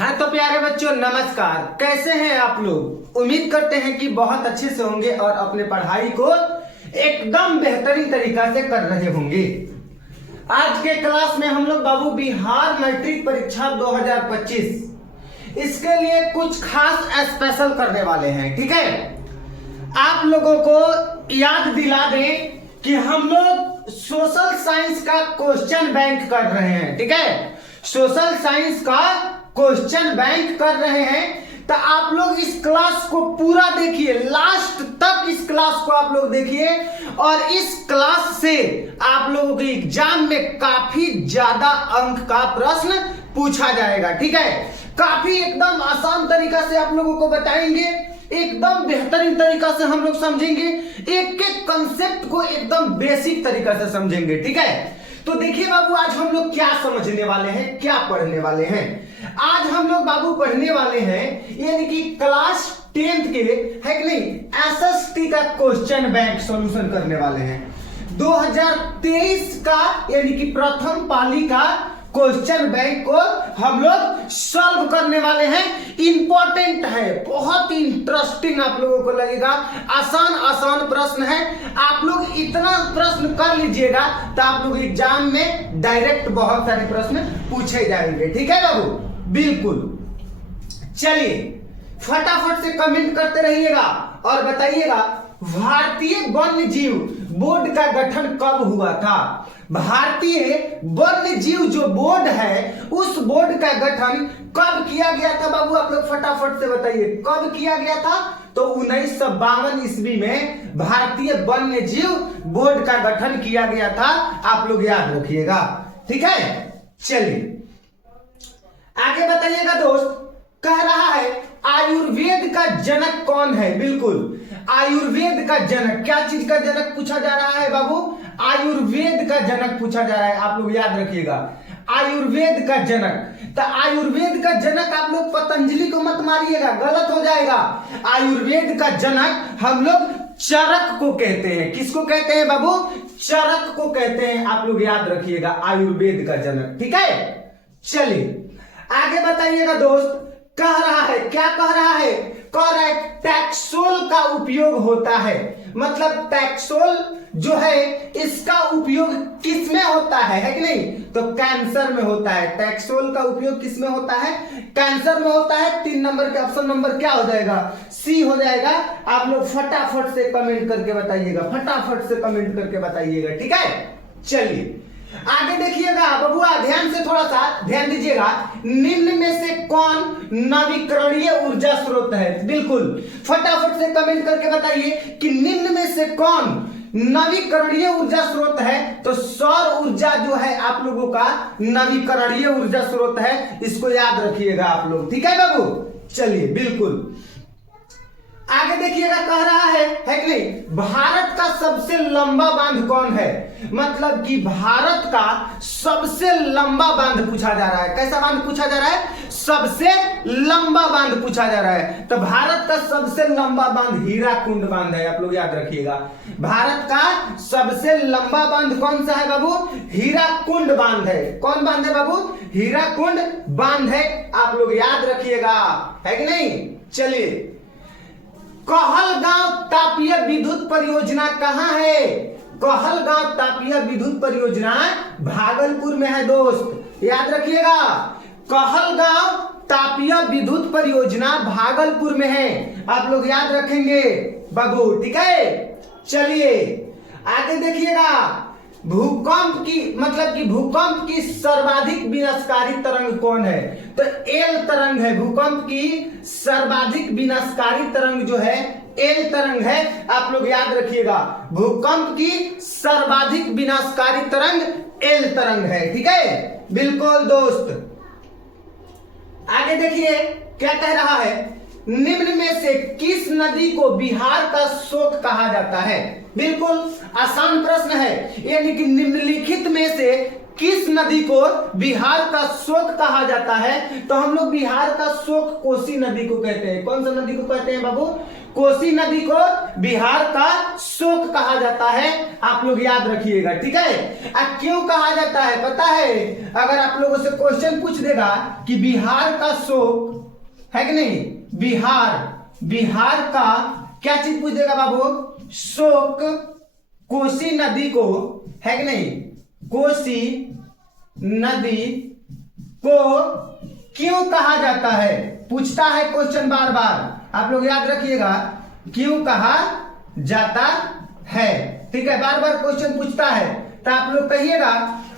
हाँ तो प्यारे बच्चों नमस्कार। कैसे हैं आप लोग? उम्मीद करते हैं कि बहुत अच्छे से होंगे और अपने पढ़ाई को एकदम बेहतरीन तरीका से कर रहे होंगे। आज के क्लास में हम लोग बाबू बिहार मैट्रिक परीक्षा 2025 इसके लिए कुछ खास स्पेशल करने वाले हैं। ठीक है, आप लोगों को याद दिला दें कि हम लोग सोशल साइंस का क्वेश्चन बैंक कर रहे हैं। ठीक है, सोशल साइंस का क्वेश्चन बैंक कर रहे हैं। तो आप लोग इस क्लास को पूरा देखिए, लास्ट तक इस क्लास को आप लोग देखिए और इस क्लास से आप लोगों के एग्जाम में काफी ज्यादा अंक का प्रश्न पूछा जाएगा। ठीक है, काफी एकदम आसान तरीका से आप लोगों को बताएंगे, एकदम बेहतरीन तरीका से हम लोग समझेंगे, एक एक कंसेप्ट को एकदम बेसिक तरीका से समझेंगे। ठीक है, तो देखिए बाबू आज हम लोग क्या समझने वाले हैं, क्या पढ़ने वाले हैं। आज हम लोग बाबू पढ़ने वाले हैं यानी कि क्लास 10th के है कि नहीं, एसएसटी का क्वेश्चन बैंक सॉल्यूशन करने वाले हैं। 2023 का यानी कि प्रथम पाली का क्वेश्चन बैंक को हम लोग सॉल्व करने वाले हैं। इंपॉर्टेंट है, बहुत ही इंटरेस्टिंग आप लोगों को लगेगा। आसान आसान प्रश्न है, आप लोग इतना प्रश्न कर लीजिएगा तो आप लोग एग्जाम में डायरेक्ट बहुत सारे प्रश्न पूछे जाएंगे। ठीक है बाबू, बिल्कुल। चलिए फटाफट से कमेंट करते रहिएगा और बताइएगा भारतीय वन्य जीव बोर्ड का गठन कब हुआ था। भारतीय वन्य जीव जो बोर्ड है उस बोर्ड का गठन कब किया गया था बाबू, आप लोग फटाफट से बताइए कब किया गया था। तो 1952 ईस्वी में भारतीय वन्य जीव बोर्ड का गठन किया गया था, आप लोग याद रखिएगा। ठीक है, चलिए आगे बताइएगा दोस्त। कह रहा है आयुर्वेद का जनक कौन है। बिल्कुल, आयुर्वेद का जनक, क्या चीज का जनक पूछा जा रहा है बाबू, आयुर्वेद का जनक पूछा जा रहा है। आप लोग याद रखिएगा आयुर्वेद का जनक। तो आयुर्वेद का जनक आप लोग पतंजलि को मत मारिएगा, गलत हो जाएगा। आयुर्वेद का जनक हम लोग चरक को कहते हैं। किसको कहते हैं बाबू, चरक को कहते हैं। आप लोग याद रखिएगा आयुर्वेद का जनक। ठीक है, चलिए आगे बताइएगा दोस्त। कह रहा है, क्या कह रहा है, कह रहा है टैक्सोल का उपयोग होता है। मतलब टैक्सोल जो है इसका उपयोग किस में होता है कि नहीं, तो कैंसर में होता है। टैक्सोल का उपयोग किस में होता है, कैंसर में होता है। 3 नंबर के ऑप्शन नंबर क्या हो जाएगा, सी हो जाएगा। आप लोग फटाफट से कमेंट करके बताइएगा, फटाफट से कमेंट करके बताइएगा। ठीक है, चलिए आगे देखिएगा बबुआ, ध्यान से थोड़ा सा ध्यान दीजिएगा। निम्न में से कौन नवीकरणीय ऊर्जा स्रोत है। बिल्कुल फटाफट से कमेंट करके बताइए कि निम्न में से कौन नवीकरणीय ऊर्जा स्रोत है। तो सौर ऊर्जा जो है आप लोगों का नवीकरणीय ऊर्जा स्रोत है, इसको याद रखिएगा आप लोग। ठीक है बाबू, चलिए बिल्कुल आगे देखिएगा। कह रहा है कि नहीं, भारत का सबसे लंबा बांध कौन है। मतलब कि भारत का सबसे लंबा बांध पूछा जा रहा है। कैसा बांध पूछा जा रहा है, सबसे लंबा बांध पूछा जा रहा है। तो भारत का सबसे लंबा बांध हीराकुंड बांध है। आप लोग याद रखिएगा भारत का सबसे लंबा बांध कौन सा है बाबू, हीराकुंड बांध है। कौन बांध है बाबू, हीराकुंड बांध है। आप लोग याद रखिएगा, है कि नहीं। चलिए कहलगांव तापीय विद्युत परियोजना कहां है। कहलगांव तापीय विद्युत परियोजना भागलपुर में है दोस्त, याद रखिएगा। कहलगांव तापीय विद्युत परियोजना भागलपुर में है, आप लोग याद रखेंगे बाबू। ठीक है, चलिए आगे देखिएगा। भूकंप की मतलब कि भूकंप की सर्वाधिक विनाशकारी तरंग कौन है। तो एल तरंग है। भूकंप की सर्वाधिक विनाशकारी तरंग जो है एल तरंग है। आप लोग याद रखिएगा भूकंप की सर्वाधिक विनाशकारी तरंग एल तरंग है। ठीक है, बिल्कुल दोस्त। आगे देखिए क्या कह रहा है, निम्न में से किस नदी को बिहार का शोक कहा जाता है। बिल्कुल आसान प्रश्न है, यानी कि निम्नलिखित में से किस नदी को बिहार का शोक कहा जाता है? तो हम लोग बिहार का शोक कोसी नदी को कहते हैं। कौन सा नदी को कहते हैं बाबू? कोसी नदी को बिहार का शोक कहा जाता है, आप लोग याद रखिएगा, ठीक है। अब क्यों कहा जाता है पता है? अगर आप लोगों से क्वेश्चन पूछ देगा कि बिहार का शोक है कि नहीं, बिहार का क्या चीज पूछ देगा बाबू? शोक कोसी नदी को, है कि नहीं, कोसी नदी को क्यों कहा जाता है? पूछता है क्वेश्चन बार बार, आप लोग याद रखिएगा, क्यों कहा जाता है, ठीक है। बार बार क्वेश्चन पूछता है तो आप लोग कहिएगा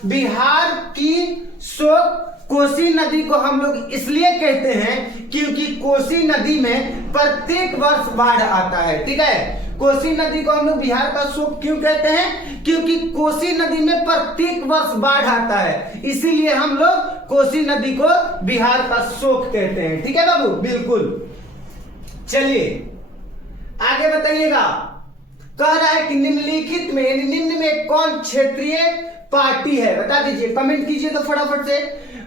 बिहार की शोक कोसी नदी को हम लोग इसलिए कहते हैं क्योंकि कोसी नदी में प्रत्येक वर्ष बाढ़ आता है, ठीक है। कोसी नदी को हम लोग बिहार का शोक क्यों कहते हैं? क्योंकि कोसी नदी में प्रत्येक वर्ष बाढ़ आता है, इसीलिए हम लोग कोसी नदी को बिहार का शोक कहते हैं, ठीक है बाबू, बिल्कुल। चलिए आगे बताइएगा। कह रहा है कि निम्नलिखित में, निम्न में कौन क्षेत्रीय पार्टी है? बता दीजिए, कमेंट कीजिए तो फटाफट से।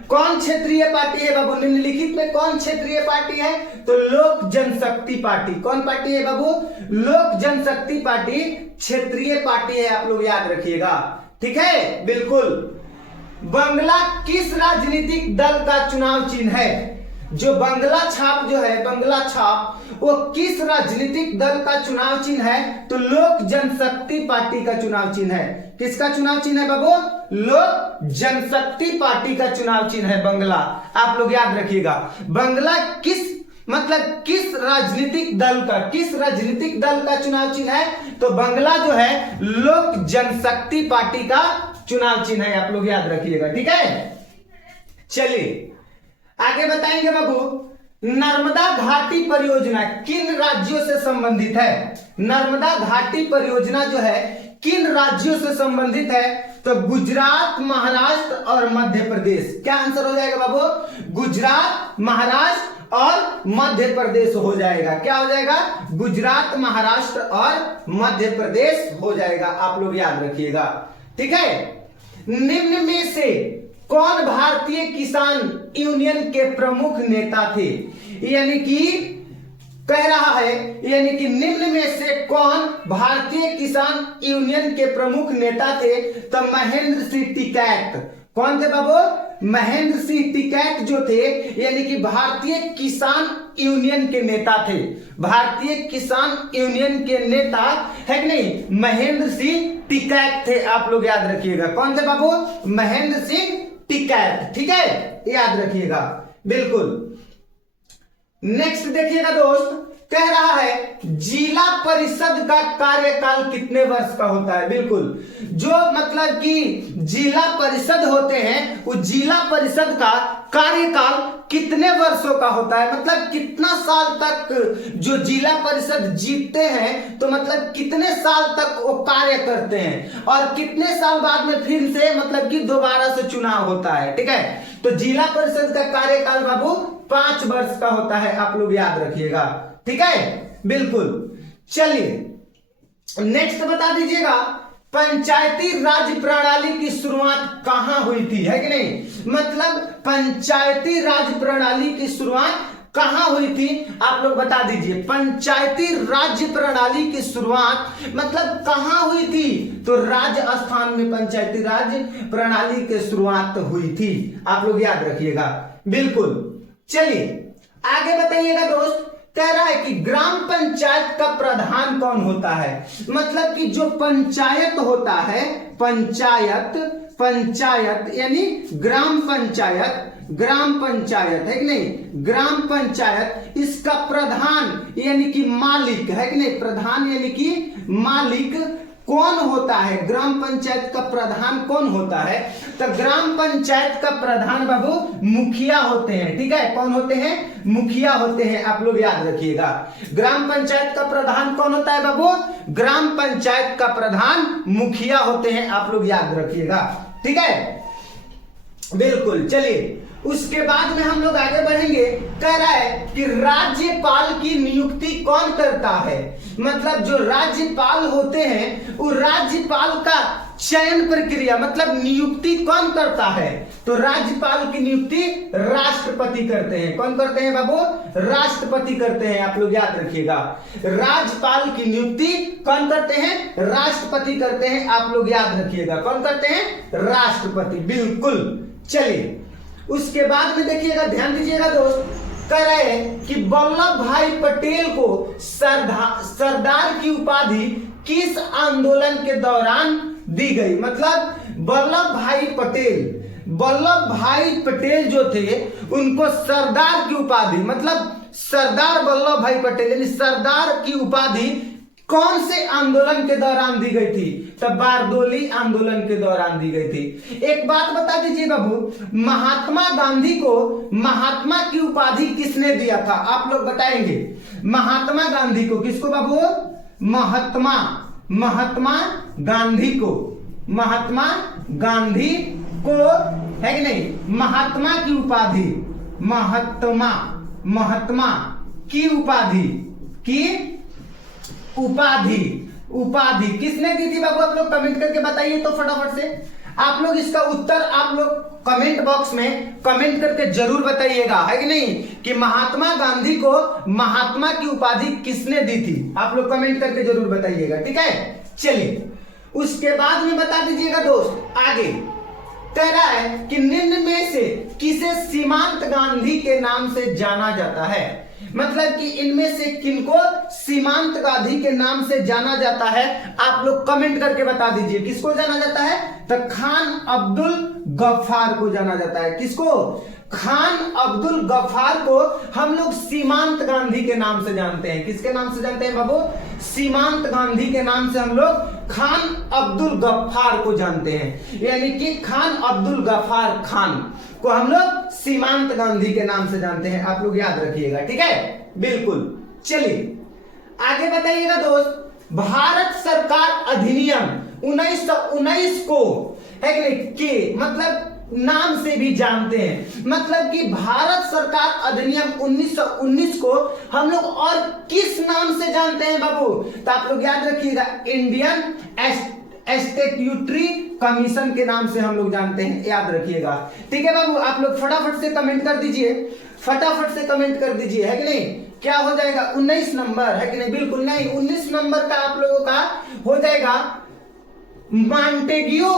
कौन क्षेत्रीय पार्टी है बाबू? निम्नलिखित में कौन क्षेत्रीय पार्टी है? तो लोक जनशक्ति पार्टी। कौन पार्टी है बाबू? लोक जनशक्ति पार्टी क्षेत्रीय पार्टी है, आप लोग याद रखिएगा, ठीक है, बिल्कुल। बंगला किस राजनीतिक दल का चुनाव चिन्ह है? जो बंगला छाप जो है, बंगला छाप, वो किस राजनीतिक दल का चुनाव चिन्ह है? तो लोक जनशक्ति पार्टी का चुनाव चिन्ह है। किसका चुनाव चिन्ह है बाबू? लोक जनशक्ति पार्टी का चुनाव चिन्ह है बंगला, आप लोग याद रखिएगा। बंगला किस राजनीतिक दल का चुनाव चिन्ह है? तो बंगला जो है लोक जनशक्ति पार्टी का चुनाव चिन्ह है, आप लोग याद रखिएगा, ठीक है। चलिए आगे बताएंगे बाबू, नर्मदा घाटी परियोजना किन राज्यों से संबंधित है? नर्मदा घाटी परियोजना जो है किन राज्यों से संबंधित है? तो गुजरात, महाराष्ट्र और मध्य प्रदेश। क्या आंसर हो जाएगा बाबू? गुजरात, महाराष्ट्र और मध्य प्रदेश हो जाएगा। क्या हो जाएगा? गुजरात, महाराष्ट्र और मध्य प्रदेश हो जाएगा, आप लोग याद रखिएगा, ठीक है। निम्न में से कौन भारतीय किसान यूनियन के प्रमुख नेता थे? यानी कि कह रहा है, यानी कि निम्न में से कौन भारतीय किसान यूनियन के प्रमुख नेता थे? तो महेंद्र सिंह टिकैत। कौन थे बाबू? महेंद्र सिंह टिकैत जो थे, यानी कि भारतीय किसान यूनियन के नेता थे। भारतीय किसान यूनियन के नेता है कि नहीं, महेंद्र सिंह टिकैत थे, आप लोग याद रखिएगा। कौन थे बाबू? महेंद्र सिंह टिकैत, ठीक है, याद रखिएगा, बिल्कुल। नेक्स्ट देखिएगा दोस्त, कह रहा है जिला परिषद का कार्यकाल कितने वर्ष का होता है? बिल्कुल, जो मतलब कि जिला परिषद होते हैं, वो जिला परिषद का कार्यकाल कितने वर्षों का होता है? मतलब कितना साल तक जो जिला परिषद जीतते हैं, तो मतलब कितने साल तक वो कार्य करते हैं, और कितने साल बाद में फिर से मतलब कि दोबारा से चुनाव होता है, ठीक है। तो जिला परिषद का कार्यकाल बाबू 5 वर्ष का होता है, आप लोग याद रखिएगा, ठीक है, बिल्कुल। चलिए नेक्स्ट बता दीजिएगा, पंचायती राज प्रणाली की शुरुआत कहां हुई थी? है कि नहीं, मतलब पंचायती राज प्रणाली की शुरुआत कहां हुई थी, आप लोग बता दीजिए। पंचायती राज्य प्रणाली की शुरुआत मतलब कहां हुई थी? तो राजस्थान में पंचायती राज प्रणाली की शुरुआत हुई थी, आप लोग याद रखिएगा, बिल्कुल। चलिए आगे बताइएगा दोस्त, कह रहा है कि ग्राम पंचायत का प्रधान कौन होता है? मतलब कि जो पंचायत होता है, पंचायत यानी ग्राम पंचायत है कि नहीं, ग्राम पंचायत, इसका प्रधान यानी कि मालिक है कि नहीं, प्रधान यानी कि मालिक कौन होता है? ग्राम पंचायत का प्रधान कौन होता है? तो ग्राम पंचायत का प्रधान बाबू मुखिया होते हैं, ठीक है। कौन होते हैं? मुखिया होते हैं, आप लोग याद रखिएगा। ग्राम पंचायत का प्रधान कौन होता है बाबू? ग्राम पंचायत का प्रधान मुखिया होते हैं, आप लोग याद रखिएगा, ठीक है, बिल्कुल। चलिए उसके बाद में हम लोग आगे बढ़ेंगे। कह रहा है कि राज्यपाल की नियुक्ति कौन करता है, मतलब जो राज्यपाल होते हैं वो राज्यपाल का चयन प्रक्रिया मतलब नियुक्ति कौन करता है, तो राज्यपाल की नियुक्ति राष्ट्रपति करते हैं। कौन करते हैं बाबू, राष्ट्रपति करते हैं, आप लोग याद रखिएगा। राज्यपाल की नियुक्ति कौन करते हैं, राष्ट्रपति करते हैं, आप लोग याद रखिएगा। कौन करते हैं, राष्ट्रपति, बिल्कुल। चलिए उसके बाद में देखिएगा, ध्यान दीजिएगा दोस्त, कह रहे हैं कि वल्लभ भाई पटेल को सरदार की उपाधि किस आंदोलन के दौरान दी गई, मतलब वल्लभ भाई पटेल जो थे उनको सरदार की उपाधि मतलब सरदार वल्लभ भाई पटेल यानी सरदार की उपाधि कौन से आंदोलन के दौरान दी गई थी, तब बारडोली आंदोलन के दौरान दी गई थी। एक बात बता दीजिए बाबू, महात्मा गांधी को महात्मा की उपाधि किसने दिया था, आप लोग बताएंगे। महात्मा गांधी को किसको बाबू, महात्मा गांधी को है कि नहीं, महात्मा की उपाधि महात्मा की उपाधि किसने दी थी बाबू, आप लोग कमेंट करके बताइए तो फटाफट से। आप लोग इसका उत्तर आप लोग कमेंट बॉक्स में कमेंट करके जरूर बताइएगा, है कि नहीं, कि महात्मा गांधी को महात्मा की उपाधि किसने दी थी, आप लोग कमेंट करके जरूर बताइएगा, ठीक है। चलिए उसके बाद में बता दीजिएगा दोस्त, आगे कह रहा है कि निम्न में से किसे सीमांत गांधी के नाम से जाना जाता है, मतलब कि इनमें से किनको सीमांत गांधी के नाम से जाना जाता है, आप लोग कमेंट करके बता दीजिए। किसको जाना जाता है, तो खान अब्दुल गफ्फार को जाना जाता है। किसको, खान अब्दुल गफ्फार को हम लोग सीमांत गांधी के नाम से जानते हैं। किसके नाम से जानते हैं बाबू, सीमांत गांधी के नाम से हम लोग खान अब्दुल गफ्फार को जानते हैं, यानी कि खान अब्दुल गफ्फार खान को हम लोग सीमांत गांधी के नाम से जानते हैं, आप लोग याद रखिएगा, ठीक है, बिल्कुल। चलिए आगे बताइएगा दोस्त, भारत सरकार अधिनियम 1919 को है कि नहीं, के मतलब नाम से भी जानते हैं, मतलब कि भारत सरकार अधिनियम 1919 को हम लोग और किस नाम से जानते हैं बाबू, तो आप लोग याद रखिएगा, इंडियन स्टैट्यूटरी कमीशन के नाम से हम लोग जानते हैं, याद रखिएगा, ठीक है बाबू। आप लोग फटाफट से कमेंट कर दीजिए, फटाफट से कमेंट कर दीजिए, है कि नहीं, क्या हो जाएगा 19 नंबर, है कि नहीं, बिल्कुल नहीं, 19 नंबर का आप लोगों का हो जाएगा मॉन्टेग्यू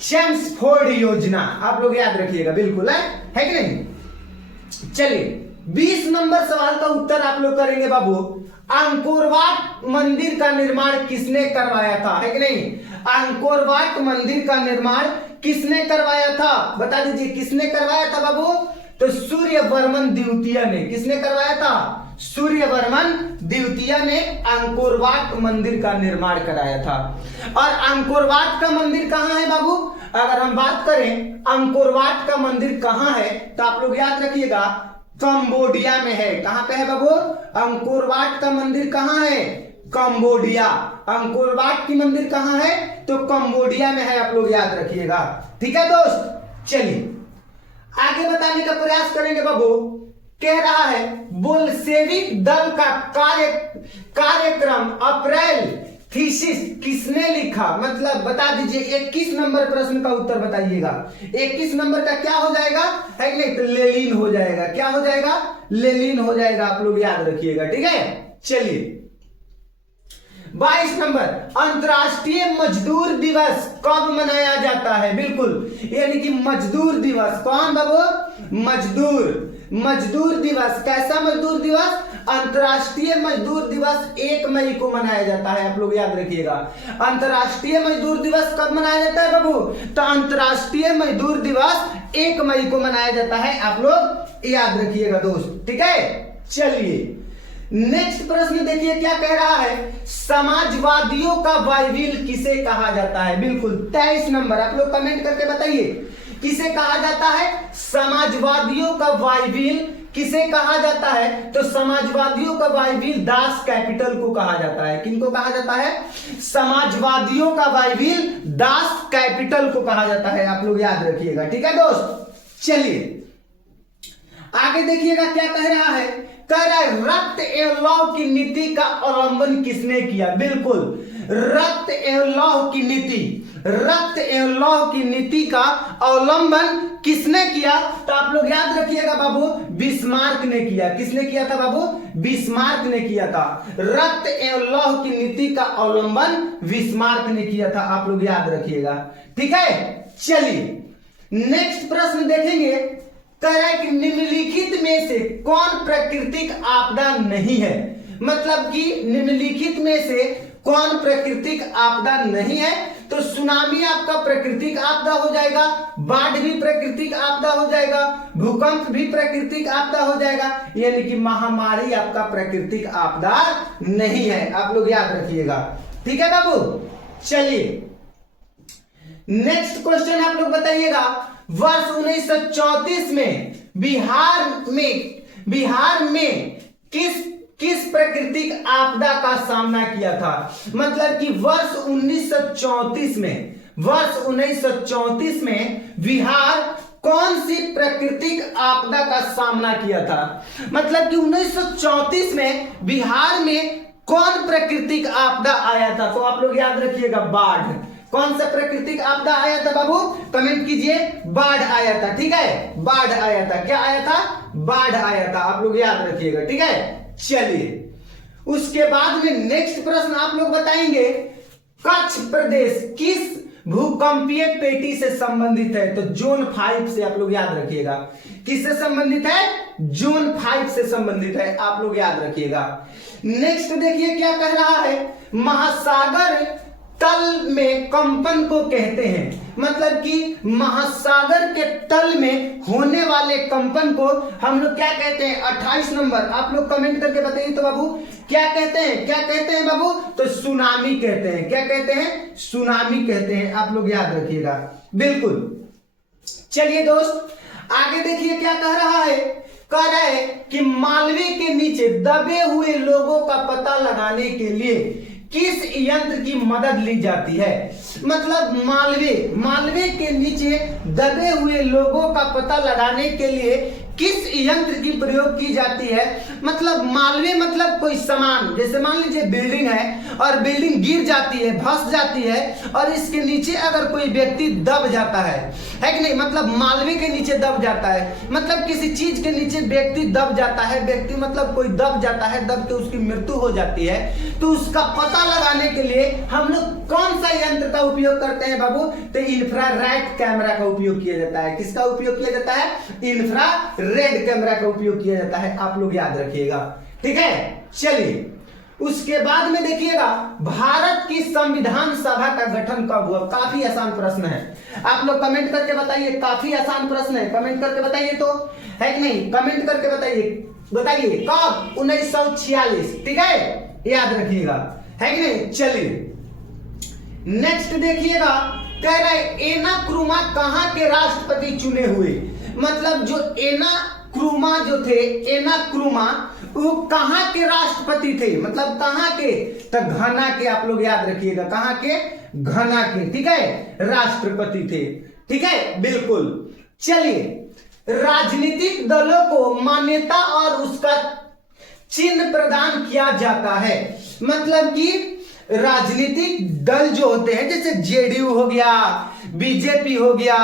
चेम्सफोर्ड योजना, आप लोग याद रखिएगा, बिल्कुल है कि नहीं। चलिए 20 नंबर सवाल का उत्तर आप लोग करेंगे बाबू, अंकोर वाट मंदिर का निर्माण किसने करवाया था, है कि नहीं, अंकोर वाट मंदिर का निर्माण किसने करवाया था, बता दीजिए किसने करवाया था बाबू, तो सूर्यवर्मन द्वितीय ने। किसने करवाया था, सूर्यवर्मन द्वितीय ने अंकोर वाट मंदिर का निर्माण कराया था। और अंकोर वाट का मंदिर कहां है बाबू, अगर हम बात करें अंकोर वाट का मंदिर कहां है, तो आप लोग याद रखिएगा कंबोडिया में है। कहां पे है बाबू, अंकोर वाट का मंदिर कहां है, कंबोडिया। अंकोर वाट की मंदिर कहां है, तो कंबोडिया में है, आप लोग याद रखिएगा, ठीक है दोस्त। चलिए आगे बताने का प्रयास करेंगे बाबू, कह रहा है बोल्शेविक दल का कार्यक्रम अप्रैल थीसिस किसने लिखा, मतलब बता दीजिए। 21 नंबर प्रश्न का उत्तर बताइएगा, 21 नंबर का क्या हो जाएगा, है कि नहीं, तो लेनिन हो जाएगा। क्या हो जाएगा, लेनिन हो जाएगा, आप लोग याद रखिएगा, ठीक है। चलिए 22 नंबर, अंतर्राष्ट्रीय मजदूर दिवस कब मनाया जाता है, बिल्कुल, यानी कि मजदूर दिवस, कौन बाबू, मजदूर दिवस। कैसा मजदूर दिवस, अंतर्राष्ट्रीय मजदूर दिवस 1 मई को मनाया जाता है, आप लोग याद रखिएगा। अंतर्राष्ट्रीय मजदूर दिवस कब मनाया जाता है बाबू, तो अंतर्राष्ट्रीय मजदूर दिवस 1 मई को मनाया जाता है, आप लोग याद रखिएगा दोस्त, ठीक है। चलिए नेक्स्ट प्रश्न देखिए क्या कह रहा है, समाजवादियों का बाइबिल किसे कहा जाता है, बिल्कुल 23 नंबर, आप लोग कमेंट करके बताइए किसे कहा जाता है, समाजवादियों का बाइबिल किसे कहा जाता है, तो समाजवादियों का बाइबिल दास कैपिटल को कहा जाता है। किनको कहा जाता है, समाजवादियों का बाइबिल दास कैपिटल को कहा जाता है, आप लोग याद रखिएगा, ठीक है दोस्त। चलिए आगे देखिएगा क्या कह रहा है, कह रहा है रक्त एवं लौह की नीति का अवलंबन किसने किया। बिल्कुल, रक्त एवं लौह की नीति, रक्त एवं लौह की नीति का अवलंबन किसने किया। तो आप लोग याद रखिएगा बाबू, बिस्मार्क ने किया। किसने किया था बाबू, बिस्मार्क ने किया था। रक्त एवं लौह की नीति का अवलंबन बिस्मार्क ने किया था, आप लोग याद रखिएगा। ठीक है, चलिए नेक्स्ट प्रश्न देखेंगे। कह रहा है कि निम्नलिखित में से कौन प्राकृतिक आपदा नहीं है। मतलब कि निम्नलिखित में से कौन प्राकृतिक आपदा नहीं है। तो सुनामी आपका प्राकृतिक आपदा हो जाएगा, बाढ़ भी प्राकृतिक आपदा हो जाएगा, भूकंप भी प्राकृतिक आपदा हो जाएगा, यानी कि महामारी आपका प्राकृतिक आपदा नहीं है। आप लोग याद रखिएगा। ठीक है बाबू, चलिए नेक्स्ट क्वेश्चन आप लोग बताइएगा। वर्ष 1934 में बिहार में किस प्राकृतिक आपदा का सामना किया था। मतलब कि वर्ष 1934 में बिहार कौन सी प्राकृतिक आपदा का सामना किया था। मतलब कि 1934 में बिहार में कौन प्राकृतिक आपदा आया था। तो आप लोग याद रखिएगा, बाढ़। कौन सा प्राकृतिक आपदा आया था बाबू, कमेंट कीजिए। बाढ़ आया था। ठीक है, बाढ़ आया था। क्या आया था, बाढ़ आया था। आप लोग याद रखिएगा। ठीक है, चलिए उसके बाद में नेक्स्ट प्रश्न आप लोग बताएंगे, कच्छ प्रदेश किस भूकंपीय पेटी से संबंधित है। तो जोन 5 से आप लोग याद रखिएगा। किससे संबंधित है, जोन 5 से संबंधित है। आप लोग याद रखिएगा। नेक्स्ट देखिए क्या कह रहा है, महासागर तल में कंपन को कहते हैं। मतलब कि महासागर के तल में होने वाले कंपन को हम लोग क्या कहते हैं। 28 नंबर आप लोग कमेंट करके बताइए तो बाबू, क्या कहते हैं, क्या कहते हैं बाबू। तो सुनामी कहते हैं। क्या कहते हैं, सुनामी कहते हैं। आप लोग याद रखिएगा। बिल्कुल, चलिए दोस्त आगे देखिए क्या कह रहा है। कह रहा है कि मालवे के नीचे दबे हुए लोगों का पता लगाने के लिए किस यंत्र की मदद ली जाती है। मतलब मालवे के नीचे दबे हुए लोगों का पता लगाने के लिए किस यंत्र की प्रयोग की जाती है। मतलब मालवे मतलब कोई सामान, जैसे मान लीजिए बिल्डिंग है और बिल्डिंग गिर जाती है, धंस जाती है और इसके नीचे अगर कोई व्यक्ति दब जाता है कि नहीं। मतलब मालवे के नीचे दब जाता है, मतलब किसी चीज के नीचे व्यक्ति दब जाता है। व्यक्ति मतलब कोई दब जाता है, दब के उसकी मृत्यु हो जाती है। तो उसका पता लगाने के लिए हम लोग कौन सा यंत्र का उपयोग करते हैं बाबू। तो इंफ्रारेड कैमरा का उपयोग किया जाता है। किसका उपयोग किया जाता है, इंफ्रारेड कैमरा का उपयोग किया जाता है। आप लोग याद रखिएगा। ठीक है, चलिए उसके बाद में देखिएगा, भारत की संविधान सभा का गठन कब हुआ। काफी आसान प्रश्न है, आप लोग कमेंट करके बताइए। काफी आसान प्रश्न है, कमेंट करके बताइए तो, है कि नहीं। कमेंट करके बताइए कब, 1946। ठीक है, याद रखिएगा, है कि नहीं। चलिए नेक्स्ट देखिएगा, कह रहा है एनाक्रुमा कहां के राष्ट्रपति चुने हुए। मतलब जो एनाक्रुमा जो थे, एनाक्रुमा वो कहां के राष्ट्रपति थे। मतलब कहां के, तो घाना के। आप लोग याद रखिएगा, कहां के, घाना के। ठीक है, राष्ट्रपति थे। ठीक है, बिल्कुल। चलिए राजनीतिक दलों को मान्यता और उसका चिन्ह प्रदान किया जाता है। मतलब कि राजनीतिक दल जो होते हैं, जैसे जेडीयू हो गया, बीजेपी हो गया,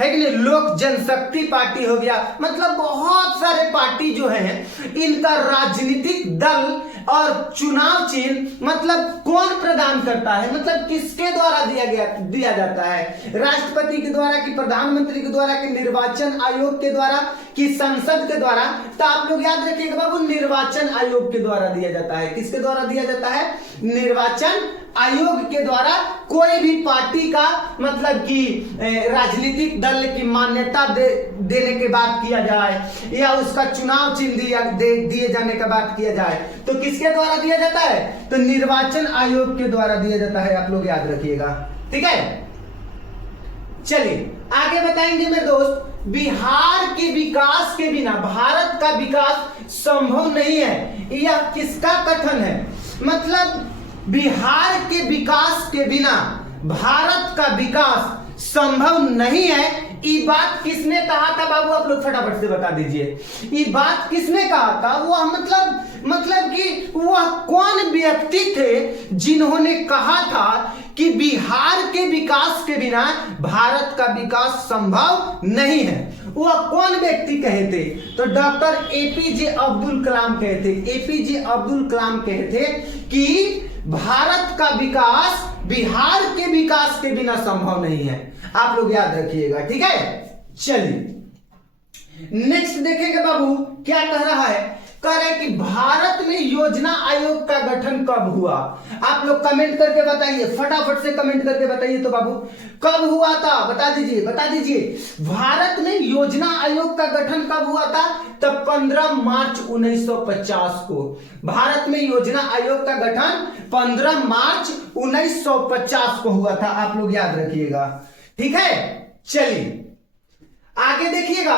है कि नहीं, लोक जनशक्ति पार्टी हो गया। मतलब बहुत सारे पार्टी जो हैं, इनका राजनीतिक दल और चुनाव चिन्ह मतलब कौन प्रदान करता है। मतलब किसके द्वारा दिया जाता है। राष्ट्रपति के द्वारा, कि प्रधानमंत्री के द्वारा, कि निर्वाचन आयोग के द्वारा, कि संसद के द्वारा। तो आप लोग याद रखिएगा बाबू, निर्वाचन आयोग के द्वारा दिया जाता है। किसके द्वारा दिया जाता है, निर्वाचन आयोग के द्वारा। कोई भी पार्टी का मतलब कि राजनीतिक दल की मान्यता देने के बाद किया जाए, या उसका चुनाव चिन्ह दिए जाने का बात किया जाए, तो किसके द्वारा दिया जाता है, तो निर्वाचन आयोग के द्वारा दिया जाता है। आप लोग याद रखिएगा। ठीक है, चलिए आगे बताएंगे मेरे दोस्त। बिहार के विकास के बिना भारत का विकास संभव नहीं है। यह किसका कथन है। मतलब बिहार के विकास के बिना भारत का विकास संभव नहीं है, ये बात किसने कहा था बाबू, आप लोग फटाफट से बता दीजिए। ये बात किसने कहा था? वह मतलब कि वह कौन व्यक्ति थे जिन्होंने कहा था कि बिहार के विकास के बिना भारत का विकास संभव नहीं है? वह कौन व्यक्ति कहे थे? तो डॉक्टर एपीजे अब्दुल कलाम कहे थे। एपीजे अब्दुल कलाम कहे थे कि भारत का विकास बिहार के विकास के बिना संभव नहीं है। आप लोग याद रखिएगा, ठीक है। चलिए नेक्स्ट देखेंगे बाबू क्या कह रहा है। कह रहे कि भारत में योजना आयोग का गठन कब हुआ? आप लोग कमेंट करके बताइए, फटाफट से कमेंट करके बताइए तो बाबू कब हुआ था, बता दीजिए, बता दीजिए। भारत में योजना आयोग का गठन कब हुआ था? तब 15 मार्च 1950 को भारत में योजना आयोग का गठन 15 मार्च 1950 को हुआ था। आप लोग याद रखिएगा, ठीक है। चलिए आगे देखिएगा,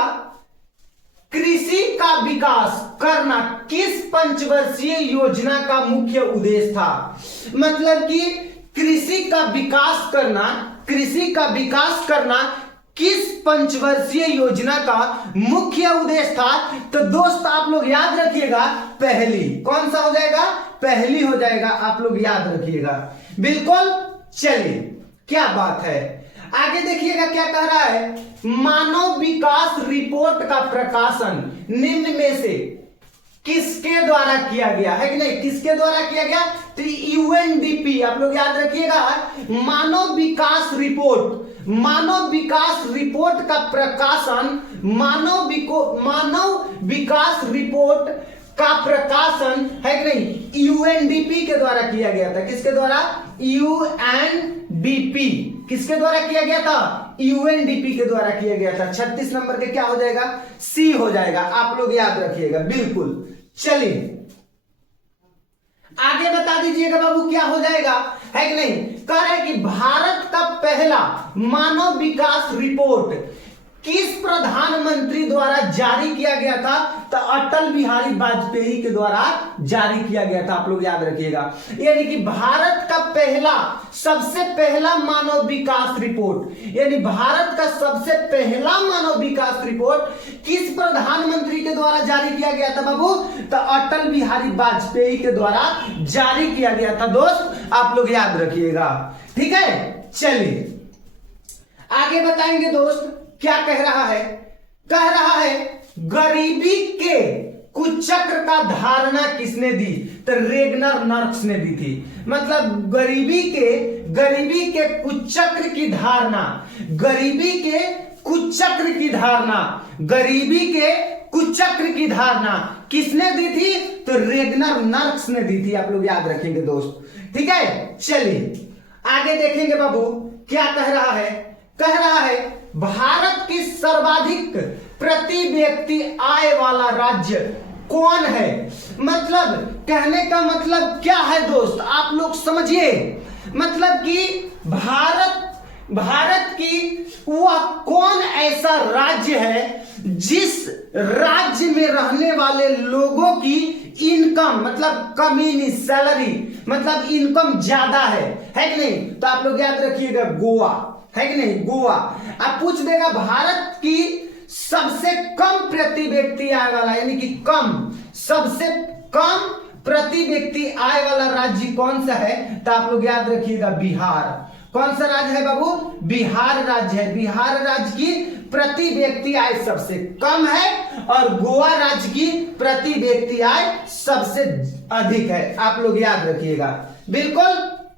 कृषि का विकास करना किस पंचवर्षीय योजना का मुख्य उद्देश्य था? मतलब कि कृषि का विकास करना, कृषि का विकास करना किस पंचवर्षीय योजना का मुख्य उद्देश्य था? तो दोस्त आप लोग याद रखिएगा, पहली। कौन सा हो जाएगा? पहली हो जाएगा। आप लोग याद रखिएगा, बिल्कुल। चलिए क्या बात है, आगे देखिएगा क्या कह रहा है। मानव विकास रिपोर्ट का प्रकाशन निम्न में से किसके द्वारा किया गया है कि नहीं? किसके द्वारा किया गया? तो यूएनडीपी। आप लोग याद रखिएगा, मानव विकास रिपोर्ट, मानव विकास रिपोर्ट का प्रकाशन, मानव विकास रिपोर्ट का प्रकाशन है कि नहीं, यूएनडीपी के द्वारा किया गया था। किसके द्वारा? यूएनडीपी। किसके द्वारा किया गया था? यूएनडीपी के द्वारा किया गया था। 36 नंबर के क्या हो जाएगा? सी हो जाएगा। आप लोग याद रखिएगा, बिल्कुल। चलिए आगे बता दीजिएगा बाबू क्या हो जाएगा, है कि नहीं। कह रहे कि भारत का पहला मानव विकास रिपोर्ट किस प्रधानमंत्री द्वारा जारी किया गया था? तो अटल बिहारी वाजपेयी के द्वारा जारी किया गया था। आप लोग याद रखिएगा, यानी कि भारत का पहला, सबसे पहला मानव विकास रिपोर्ट, यानी भारत का सबसे पहला मानव विकास रिपोर्ट किस प्रधानमंत्री के द्वारा जारी किया गया था बाबू? तो अटल बिहारी वाजपेयी के द्वारा जारी किया गया था। दोस्त आप लोग याद रखिएगा, ठीक है। चलिए आगे बताएंगे दोस्त क्या कह रहा है। कह रहा है गरीबी के कुचक्र का धारणा किसने दी? तो रेगनर नर्क्स ने दी थी। मतलब गरीबी के कुचक्र की धारणा, गरीबी के कुचक्र की धारणा, गरीबी के कुचक्र की धारणा किसने दी थी? तो रेगनर नर्क्स ने दी थी। आप लोग याद रखेंगे दोस्त, ठीक है। चलिए आगे देखेंगे बाबू क्या कह रहा है। कह रहा है भारत की सर्वाधिक प्रति व्यक्ति आय वाला राज्य कौन है? मतलब कहने का मतलब क्या है दोस्त, आप लोग समझिए। मतलब कि भारत की वह कौन ऐसा राज्य है जिस राज्य में रहने वाले लोगों की इनकम, मतलब कमी, सैलरी, मतलब इनकम ज्यादा है कि नहीं? तो आप लोग याद रखिएगा गोवा, है कि नहीं? गोवा। अब पूछ देगा भारत की सबसे कम प्रति व्यक्ति आय वाला, यानी कि कम, सबसे कम प्रति व्यक्ति आय वाला राज्य कौन सा है? तो आप लोग याद रखिएगा बिहार। कौन सा राज्य है बाबू? बिहार राज्य है। बिहार राज्य की प्रति व्यक्ति आय सबसे कम है और गोवा राज्य की प्रति व्यक्ति आय सबसे अधिक है। आप लोग याद रखिएगा, बिल्कुल।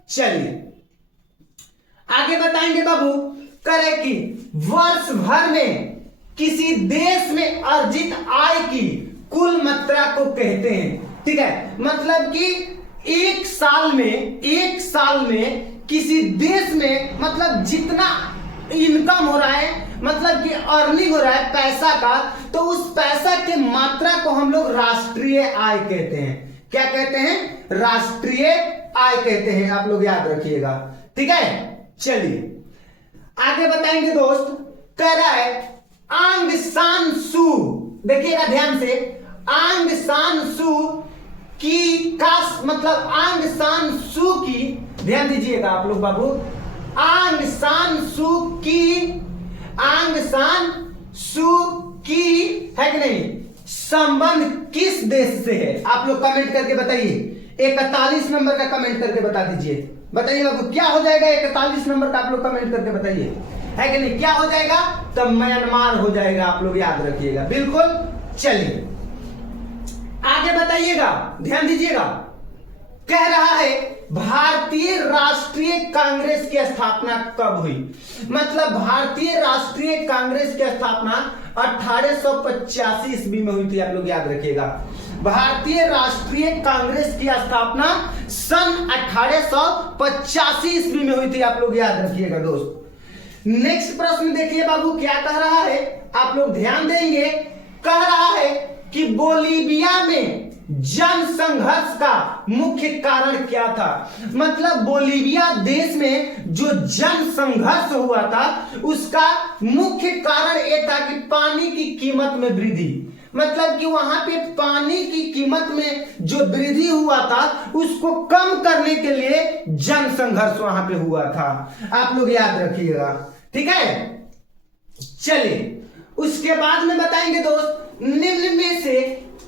चलिए आगे बताएंगे बाबू। करे कि वर्ष भर में किसी देश में अर्जित आय की कुल मात्रा को कहते हैं, ठीक है। मतलब कि एक साल में किसी देश में मतलब जितना इनकम हो रहा है, मतलब कि अर्निंग हो रहा है पैसा का, तो उस पैसा के मात्रा को हम लोग राष्ट्रीय आय कहते हैं। क्या कहते हैं? राष्ट्रीय आय कहते हैं। आप लोग याद रखिएगा, ठीक है। चलिए आगे बताएंगे दोस्त। कह रहा है आंग सान सू, देखिएगा ध्यान से, आंग सान सू की का मतलब आंग सान सू की, ध्यान दीजिएगा आप लोग बाबू, आंग सान सू की आंग सान सू की है कि नहीं संबंध किस देश से है? आप लोग कमेंट करके बताइए। 41 नंबर का कमेंट करके बता दीजिए। बताइए बाबू क्या हो जाएगा? 41 नंबर का आप लोग कमेंट करके बताइए, है कि नहीं? क्या हो जाएगा? तो म्यांमार हो जाएगा। आप लोग याद रखिएगा बिल्कुल। चलिए आगे बताइएगा, ध्यान दीजिएगा। कह रहा है भारतीय राष्ट्रीय कांग्रेस की स्थापना कब हुई? मतलब भारतीय राष्ट्रीय कांग्रेस की स्थापना 1885 ईस्वी में हुई थी। आप लोग याद रखिएगा, भारतीय राष्ट्रीय कांग्रेस की स्थापना सन 1885 ईस्वी में हुई थी। आप लोग याद रखिएगा दोस्त। नेक्स्ट प्रश्न देखिए बाबू क्या कह रहा है, आप लोग ध्यान देंगे। कह रहा है कि बोलीविया में जन संघर्ष का मुख्य कारण क्या था? मतलब बोलीविया देश में जो जन संघर्ष हुआ था उसका मुख्य कारण यह था कि पानी की कीमत में वृद्धि। मतलब कि वहां पे पानी की कीमत में जो वृद्धि हुआ था उसको कम करने के लिए जन संघर्ष वहां पे हुआ था। आप लोग याद रखिएगा, ठीक है। चलिए उसके बाद में बताएंगे दोस्त, निम्न में से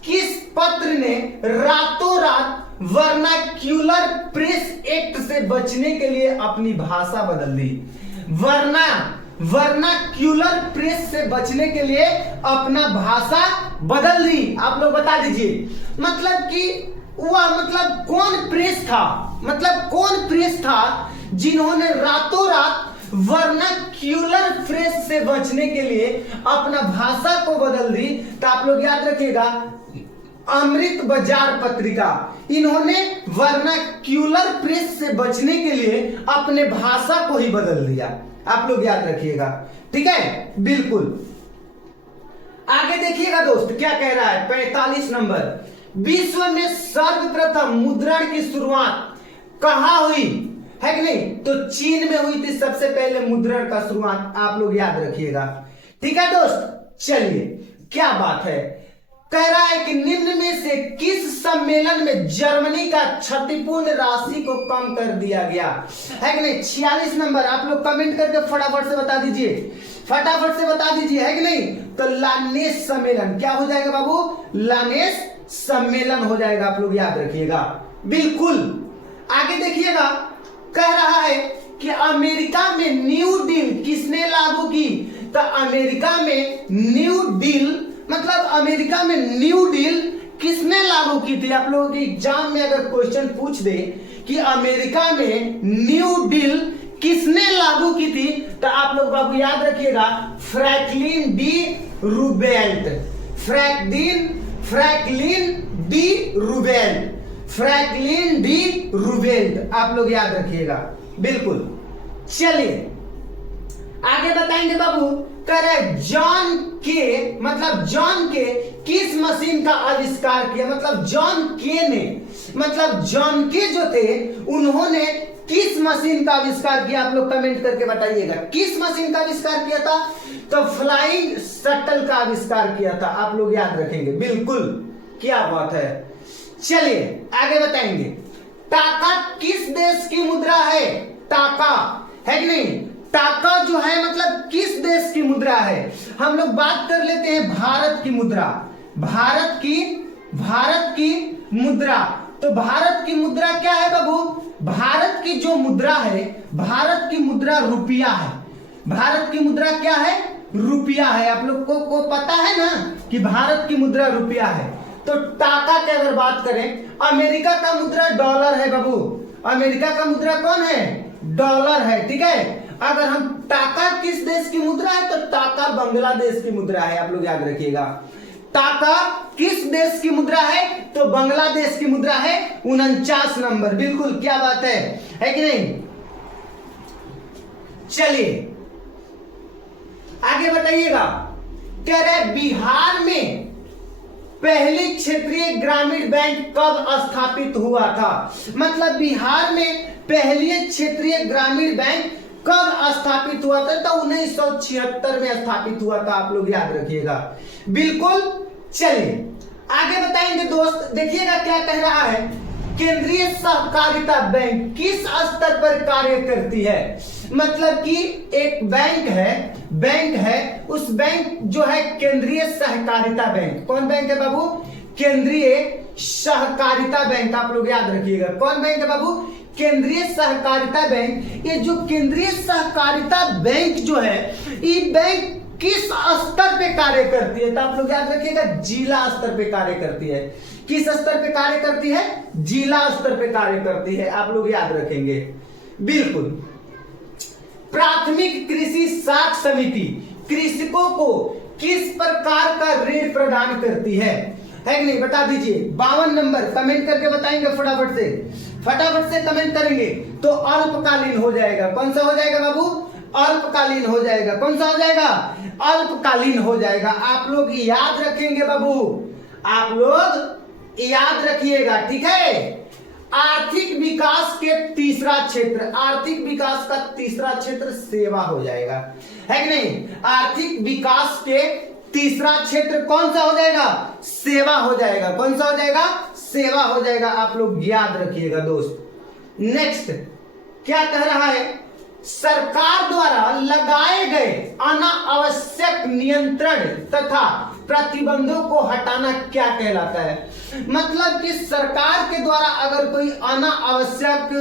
किस पत्र ने रातों रात वर्नाक्यूलर प्रेस एक्ट से बचने के लिए अपनी भाषा बदल दी? वर्नाक्यूलर प्रेस से बचने के लिए अपना भाषा बदल दी। आप लोग बता दीजिए। मतलब कि वह मतलब कौन प्रेस था? मतलब कौन प्रेस था जिन्होंने रातों रात वर्नाक्यूलर प्रेस से बचने के लिए अपना भाषा को बदल दी? तो आप लोग याद रखिएगा अमृत बाजार पत्रिका, इन्होंने वर्नाक्यूलर प्रेस से बचने के लिए अपने भाषा को ही बदल दिया। आप लोग याद रखिएगा, ठीक है बिल्कुल। आगे देखिएगा दोस्त क्या कह रहा है 45 नंबर, विश्व में सर्वप्रथम मुद्रण की शुरुआत कहां हुई? है कि नहीं? तो चीन में हुई थी सबसे पहले मुद्रण का शुरुआत। आप लोग याद रखिएगा, ठीक है दोस्त। चलिए क्या बात है, कह रहा है कि निम्न में से किस सम्मेलन में जर्मनी का क्षतिपूर्ण राशि को कम कर दिया गया? है कि नहीं? 46 नंबर आप लोग कमेंट करके फटाफट से बता दीजिए, फटाफट से बता दीजिए, है कि नहीं? तो लानेस सम्मेलन क्या हो जाएगा बाबू? लानेस सम्मेलन हो जाएगा। आप लोग याद रखिएगा बिल्कुल। आगे देखिएगा, कह रहा है कि अमेरिका में न्यू डील किसने लागू की? तो अमेरिका में न्यू डील मतलब अमेरिका में न्यू डील किसने लागू की थी? आप लोगों के एग्जाम में अगर क्वेश्चन पूछ दे कि अमेरिका में न्यू डील किसने लागू की थी, तो आप लोग बाबू याद रखिएगा Franklin D Roosevelt. Franklin D Roosevelt आप लोग याद रखिएगा बिल्कुल। चलिए आगे बताएंगे बाबू। कह रहे जॉन के किस मशीन का आविष्कार किया? मतलब जॉन के जो थे उन्होंने किस मशीन का आविष्कार किया? आप लोग कमेंट करके बताइएगा किस मशीन का आविष्कार किया था? तो फ्लाइंग शटल का आविष्कार किया था। आप लोग याद रखेंगे बिल्कुल, क्या बात है। चलिए आगे बताएंगे, टाका किस देश की मुद्रा है? टाका है कि नहीं? टाका जो है मतलब किस देश की मुद्रा है? हम लोग बात कर लेते हैं भारत की मुद्रा। भारत की मुद्रा। तो भारत की मुद्रा क्या है बाबू? भारत की जो मुद्रा है, भारत की मुद्रा रुपया है। भारत की मुद्रा क्या है? रुपया है। आप लोग को पता है ना कि भारत की मुद्रा रुपया है। तो टाका की अगर बात करें, अमेरिका का मुद्रा डॉलर है बाबू। अमेरिका का मुद्रा कौन है? डॉलर है, ठीक है। अगर हम टाका किस देश की मुद्रा है, तो टाका बांग्लादेश की मुद्रा है। आप लोग याद रखिएगा, टाका किस देश की मुद्रा है? तो बांग्लादेश की मुद्रा है। 49 नंबर बिल्कुल, क्या बात है कि नहीं? चलिए आगे बताइएगा। कह रहे बिहार में पहली क्षेत्रीय ग्रामीण बैंक कब स्थापित हुआ था? मतलब बिहार में पहली क्षेत्रीय ग्रामीण बैंक कब स्थापित हुआ था? तो 1976 में स्थापित हुआ था। आप लोग याद रखिएगा बिल्कुल। चलिए आगे बताएंगे दोस्त, देखिएगा क्या कह रहा है। केंद्रीय सहकारिता बैंक किस स्तर पर कार्य करती है? मतलब कि एक बैंक है, उस बैंक जो है केंद्रीय सहकारिता बैंक। कौन बैंक है बाबू? केंद्रीय सहकारिता बैंक। आप लोग याद रखिएगा, कौन बैंक है बाबू? केंद्रीय सहकारिता बैंक। ये जो केंद्रीय सहकारिता बैंक जो है, ये बैंक किस स्तर पे कार्य करती है? तो आप लोग याद रखिएगा, जिला स्तर पे कार्य करती है। किस स्तर पे कार्य करती है? जिला स्तर पे कार्य करती है। आप लोग याद रखेंगे, बिल्कुल। प्राथमिक कृषि साख समिति कृषकों को किस प्रकार का ऋण प्रदान करती है कि नहीं? बता दीजिए। 52 नंबर कमेंट करके बताएंगे फटाफट से कमेंट करेंगे तो अल्पकालीन हो जाएगा। कौन सा हो जाएगा बाबू? अल्पकालीन हो जाएगा। कौन सा हो जाएगा? अल्पकालीन हो जाएगा। आप लोग याद रखेंगे बाबू, आप लोग याद रखिएगा, ठीक है। आर्थिक विकास के तीसरा क्षेत्र, आर्थिक विकास का तीसरा क्षेत्र सेवा हो जाएगा, है कि नहीं? आर्थिक विकास के तीसरा क्षेत्र कौन सा हो जाएगा? सेवा हो जाएगा। कौन सा हो जाएगा? सेवा हो जाएगा। आप लोग याद रखिएगा दोस्त। नेक्स्ट क्या कह रहा है? सरकार द्वारा लगाए गए अनावश्यक नियंत्रण तथा प्रतिबंधों को हटाना क्या कहलाता है? मतलब कि सरकार के द्वारा अगर कोई अनावश्यक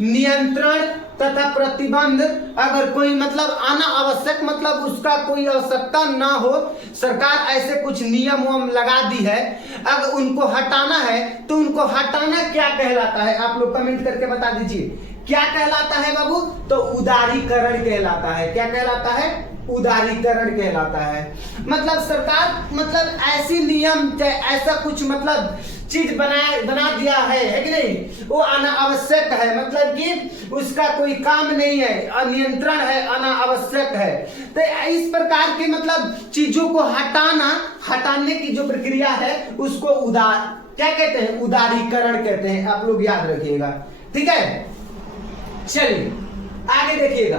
नियंत्रण तथा प्रतिबंध, अगर कोई मतलब अनावश्यक मतलब उसका कोई आवश्यकता ना हो, सरकार ऐसे कुछ नियम लगा दी है, अगर उनको हटाना है तो उनको हटाना क्या कहलाता है? आप लोग कमेंट करके बता दीजिए, क्या कहलाता है बाबू? तो उदारीकरण कहलाता है। क्या कहलाता है? उदारीकरण कहलाता है। मतलब सरकार मतलब ऐसी नियम ऐसा कुछ मतलब चीज बना दिया है कि नहीं? वो अनावश्यक है, मतलब कि उसका कोई काम नहीं है, अनियंत्रण है, अनावश्यक है। तो इस प्रकार के मतलब चीजों को हटाने की जो प्रक्रिया है उसको क्या कहते हैं? उदारीकरण कहते हैं। आप लोग याद रखिएगा, ठीक है। चलिए आगे देखिएगा,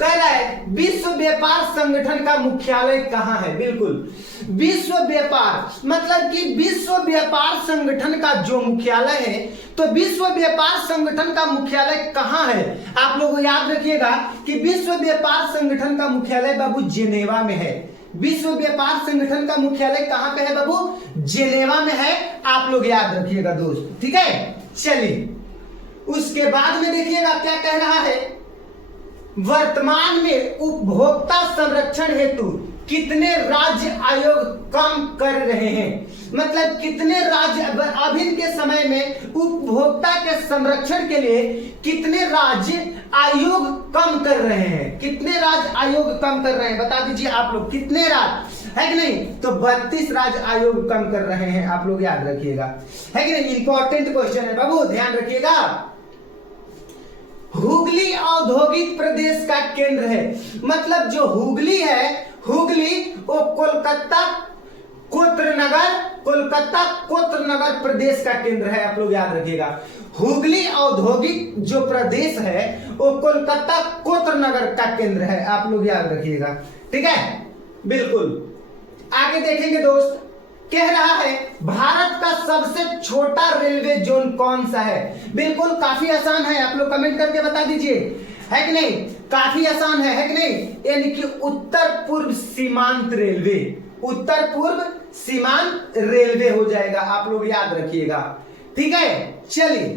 कह रहा है विश्व व्यापार संगठन का मुख्यालय कहाँ है? बिल्कुल, विश्व व्यापार मतलब कि विश्व व्यापार संगठन का जो मुख्यालय है, तो विश्व व्यापार संगठन का मुख्यालय कहाँ है? आप लोग याद रखिएगा कि विश्व व्यापार संगठन का मुख्यालय बाबू जेनेवा में है। विश्व व्यापार संगठन का मुख्यालय कहाँ पे है बाबू? जेनेवा में है। आप लोग याद रखिएगा दोस्त, ठीक है। चलिए उसके बाद में देखिएगा क्या कह रहा है, वर्तमान में उपभोक्ता संरक्षण हेतु कितने राज्य आयोग काम कर रहे हैं? मतलब कितने राज्य अभी के समय में उपभोक्ता के संरक्षण के लिए कितने राज्य आयोग कम कर रहे हैं? कितने राज्य आयोग कम कर रहे हैं? बता दीजिए आप लोग, कितने राज्य, है कि नहीं? तो 32 राज्य आयोग कम कर रहे हैं। आप लोग याद रखिएगा, है कि नहीं? इंपॉर्टेंट क्वेश्चन है बाबू, ध्यान रखिएगा। हुगली औद्योगिक प्रदेश का केंद्र है। मतलब जो हुगली है, हुगली वो कोलकाता कोत्रनगर प्रदेश का केंद्र है। आप लोग याद रखिएगा, हुगली औद्योगिक जो प्रदेश है वो कोलकाता कोत्रनगर का केंद्र है। आप लोग याद रखिएगा, ठीक है, बिल्कुल। आगे देखेंगे दोस्त, कह रहा है भारत का सबसे छोटा रेलवे जोन कौन सा है? बिल्कुल काफी आसान है, आप लोग कमेंट करके बता दीजिए, है कि नहीं? काफी आसान है कि नहीं? यानी कि उत्तर पूर्व सीमांत रेलवे, उत्तर पूर्व सीमांत रेलवे हो जाएगा। आप लोग याद रखिएगा, ठीक है। चलिए,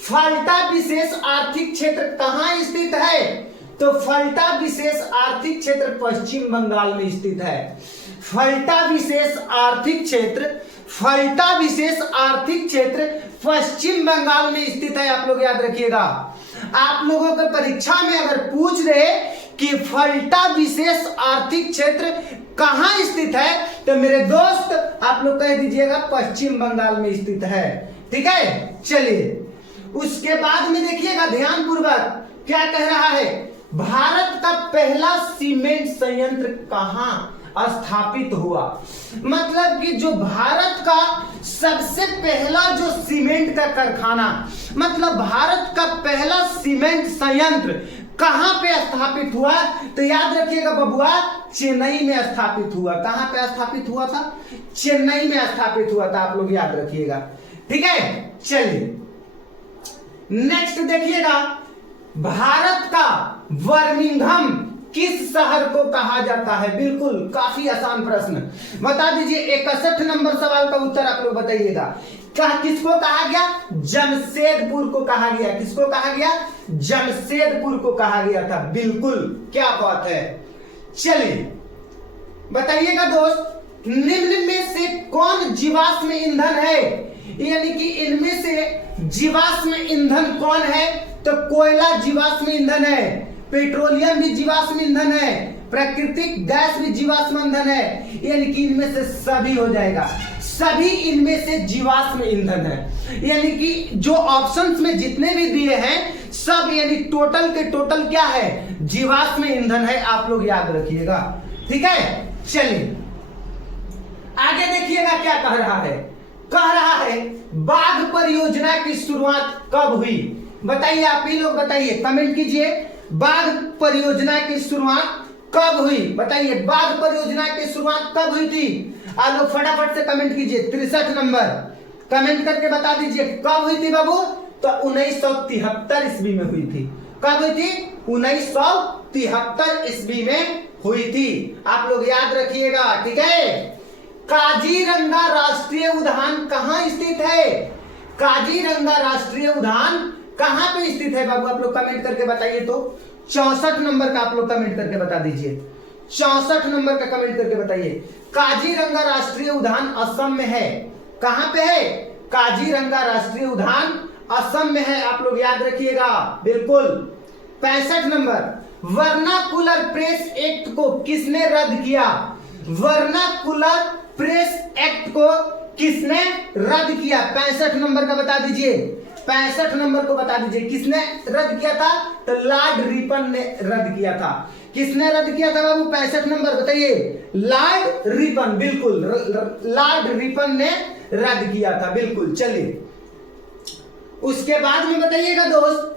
फल्टा विशेष आर्थिक क्षेत्र कहां स्थित है? तो फल्टा विशेष आर्थिक क्षेत्र पश्चिम बंगाल में स्थित है। फल्टा विशेष आर्थिक क्षेत्र पश्चिम बंगाल में स्थित है। आप लोग याद रखिएगा। आप लोगों के परीक्षा में अगर पूछ रहे कि फल्टा विशेष आर्थिक क्षेत्र कहां स्थित है, तो मेरे दोस्त आप लोग कह दीजिएगा पश्चिम बंगाल में स्थित है, ठीक है। चलिए उसके बाद में देखिएगा ध्यान पूर्वक, क्या कह रहा है, भारत का पहला सीमेंट संयंत्र कहां स्थापित हुआ? मतलब कि जो भारत का सबसे पहला जो सीमेंट का कारखाना, मतलब भारत का पहला सीमेंट संयंत्र कहां पे स्थापित हुआ? तो याद रखिएगा बबुआ, चेन्नई में स्थापित हुआ। कहां पे स्थापित हुआ था? चेन्नई में स्थापित हुआ था। आप लोग याद रखिएगा, ठीक है, चलिए नेक्स्ट देखिएगा, भारत का बर्मिंघम किस शहर को कहा जाता है? बिल्कुल काफी आसान प्रश्न, बता दीजिए। 61 नंबर सवाल का उत्तर आप लोग बताइएगा। किसको कहा गया? जमशेदपुर को कहा गया। किसको कहा गया? जमशेदपुर को कहा गया था। बिल्कुल, क्या बात है। चलिए बताइएगा दोस्त, निम्न में से कौन जीवाश्म ईंधन है? यानी कि इनमें से जीवाश्म ईंधन कौन है? तो कोयला जीवाश्म ईंधन है, पेट्रोलियम भी जीवाश्म ईंधन है, प्राकृतिक गैस भी जीवाश्म ईंधन है। यानी कि इनमें से सभी हो जाएगा, सभी इनमें से जीवाश्म ईंधन है। यानी कि जो ऑप्शंस में जितने भी दिए हैं सब, यानी टोटल के टोटल क्या है? जीवाश्म ईंधन है। आप लोग याद रखिएगा, ठीक है। चलिए आगे देखिएगा क्या कह रहा है। कह रहा है बाघ परियोजना की शुरुआत कब हुई? बताइए, आप ही लोग बताइए, कमेंट कीजिए। बाघ परियोजना की शुरुआत कब हुई? बताइए, बाघ परियोजना की शुरुआत कब हुई थी? आप लोग फटाफट से कमेंट कीजिए। 63 नंबर कमेंट करके बता दीजिए कब हुई थी बाबू? तो 1973 ईस्वी में हुई थी। कब हुई थी? 1973 ईस्वी में हुई थी। आप लोग याद रखिएगा, ठीक है। काजीरंगा राष्ट्रीय उद्यान कहाँ स्थित है? काजीरंगा राष्ट्रीय उद्यान कहाँ पे स्थित है बाबू? आप लोग कमेंट करके बताइए। तो 64 नंबर का आप लोग कमेंट करके बता दीजिए। 64 नंबर का कमेंट करके बताइए। काजीरंगा राष्ट्रीय उद्यान असम में है। कहाँ पे है? काजीरंगा राष्ट्रीय उद्यान असम में है। आप लोग याद रखिएगा, बिल्कुल। 65 नंबर, वर्नाकुलर प्रेस एक्ट को किसने रद्द किया? वर्नाकुलर प्रेस एक्ट को किसने रद्द किया? 65 नंबर का बता दीजिए। 65 नंबर को बता दीजिए किसने रद्द किया था? तो लॉर्ड रिपन ने रद्द किया था। किसने रद्द किया था बाबू? 65 नंबर बताइए। लॉर्ड रिपन, बिल्कुल, लॉर्ड रिपन ने रद्द किया था, बिल्कुल। चलिए उसके बाद में बताइएगा दोस्त,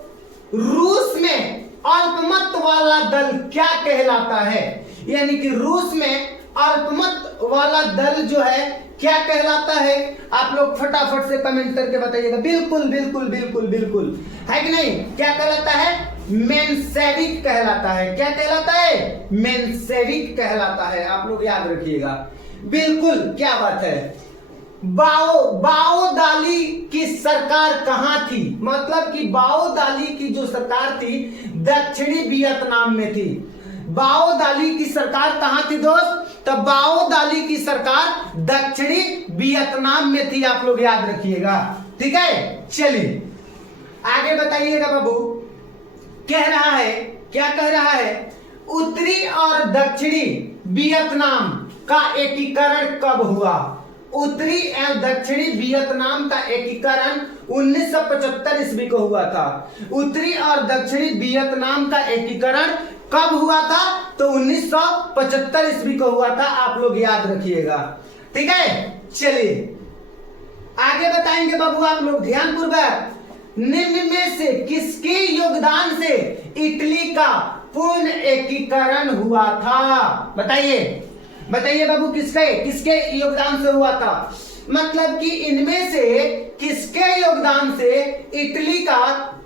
रूस में अल्पमत वाला दल क्या कहलाता है? यानी कि रूस में अल्पमत वाला दल जो है क्या कहलाता है? आप लोग फटाफट से कमेंट करके बताइएगा। बिल्कुल बिल्कुल बिल्कुल बिल्कुल, है कि नहीं? क्या कहलाता है? मेंशेविक कहलाता है। क्या कहलाता है? मेंशेविक कहलाता है। आप लोग याद रखिएगा, बिल्कुल, क्या बात है। बाओ दाली की सरकार कहां थी? मतलब कि बाओ दाली की जो सरकार थी दक्षिणी वियतनाम में थी। बाओ दाली की सरकार कहां थी दोस्त? तो बाओ दाली की सरकार दक्षिणी वियतनाम में थी। आप लोग याद रखिएगा, ठीक है। चलिए आगे बताइएगा बाबू। कह रहा है, क्या कह रहा है? उत्तरी और दक्षिणी वियतनाम का एकीकरण कब हुआ? उत्तरी एवं दक्षिणी वियतनाम का एकीकरण 1975 ईस्वी को हुआ था। उत्तरी और दक्षिणी वियतनाम का एकीकरण कब हुआ था? तो 1975 ईस्वी को हुआ था। आप लोग याद रखिएगा, ठीक है। चलिए आगे बताएंगे बाबू, आप लोग ध्यान पूर्वक। निम्न में से किसके योगदान से इटली का पूर्ण एकीकरण हुआ था? बताइए, बताइए बाबू, किसके किसके योगदान से हुआ था? मतलब कि इनमें से किसके योगदान से इटली का